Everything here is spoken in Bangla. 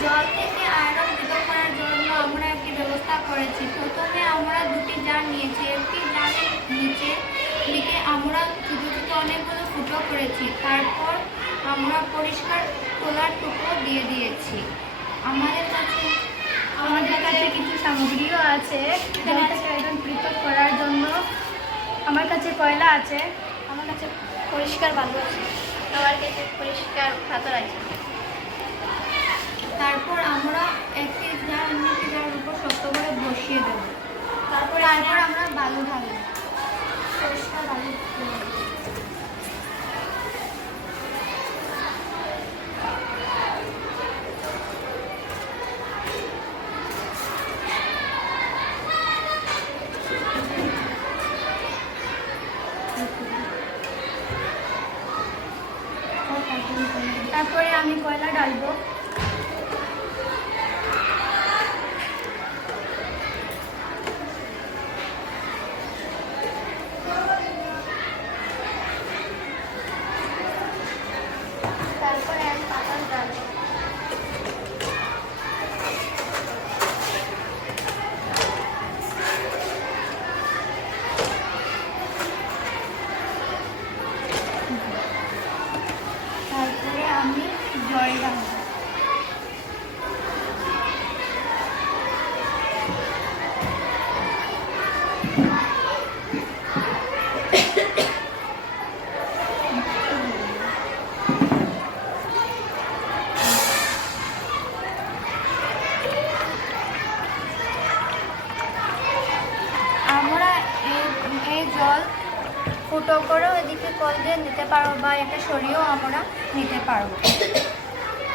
জল থেকে আয়রন পৃথক করার জন্য আমরা একটি ব্যবস্থা করেছি। প্রথমে আমরা দুটি জার নিয়েছি। একটি জারের নিচে দিকে আমরা ছোটো ছোটো অনেকগুলো ফুটো করেছি। তারপর আমরা পরিষ্কার তোলার টুকরো দিয়ে দিয়েছি। আমাদের কাছে কিছু সামগ্রীও আছে জল থেকে আয়রন পৃথক করার জন্য। আমার কাছে কয়লা আছে, আমার কাছে পরিষ্কার বালু আছে, আমার কাছে পরিষ্কার পাথর আছে। তারপর আমরা একটি জার অন্য একটি জারের উপর শক্ত করে বসিয়ে দেব। তারপর আমরা বালু ঢালব, পরিষ্কার বালু ঢালব। তারপরে আমি কয়লা ঢালবো। তারপরে আমি পাথর ঢালবো। তারপরে আমি জল ঢালবো। আমরা এই জল ফুটো করেও এদিকে কল দিয়ে নিতে পারবো বা এটা সরিয়েও আমরা নিতে পারবো।